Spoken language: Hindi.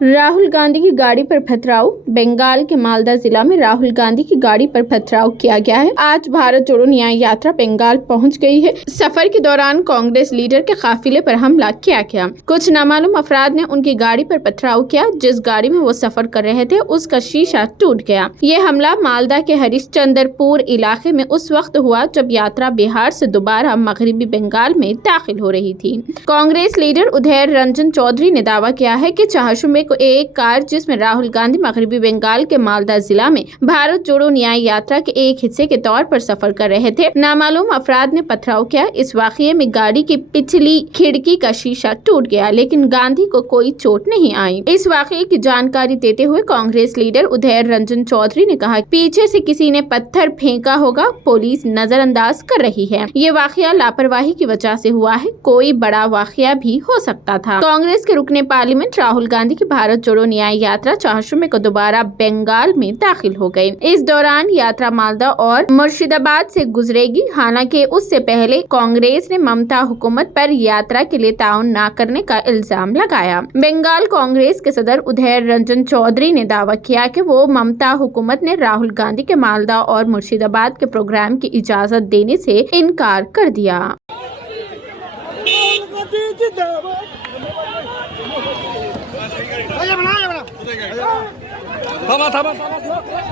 राहुल गांधी की गाड़ी पर पथराव। बंगाल के मालदा जिला में राहुल गांधी की गाड़ी पर पथराव किया गया है। आज भारत जोड़ो न्याय यात्रा बंगाल पहुंच गई है। सफर के दौरान कांग्रेस लीडर के काफिले पर हमला किया गया। कुछ नामालूम अफराद ने उनकी गाड़ी पर पथराव किया। जिस गाड़ी में वो सफर कर रहे थे उसका शीशा टूट गया। ये हमला मालदा के हरिश्चंद्रपुर इलाके में उस वक्त हुआ जब यात्रा बिहार से दोबारा मगरबी बंगाल में दाखिल हो रही थी। कांग्रेस लीडर उधैर रंजन चौधरी ने दावा किया है कि चाहशु में एक कार जिसमें राहुल गांधी मगरबी बंगाल के मालदा जिला में भारत जोड़ो न्याय यात्रा के एक हिस्से के तौर पर सफर कर रहे थे। नामालूम अफराद ने पथराव किया। इस वाकये में गाड़ी की पिछली खिड़की का शीशा टूट गया, लेकिन गांधी को कोई चोट नहीं आई। इस वाकये की जानकारी देते हुए कांग्रेस लीडर उधैर रंजन चौधरी ने कहा, पीछे से किसी ने पत्थर फेंका होगा, पुलिस नजरअंदाज कर रही है। ये वाकया लापरवाही की वजह से हुआ है, कोई बड़ा वाकया भी हो सकता था। कांग्रेस के रुकने पार्लियामेंट राहुल गांधी की भारत जोड़ो न्याय यात्रा चाहशु में को दोबारा बंगाल में दाखिल हो गई। इस दौरान यात्रा मालदा और मुर्शिदाबाद से गुजरेगी। हालांकि उससे पहले कांग्रेस ने ममता हुकूमत पर यात्रा के लिए ताउन न करने का इल्जाम लगाया। बंगाल कांग्रेस के सदर उधैर रंजन चौधरी ने दावा किया कि वो ममता हुकूमत ने राहुल गांधी के मालदा और मुर्शिदाबाद के प्रोग्राम की इजाजत देने से इनकार कर दिया। थामा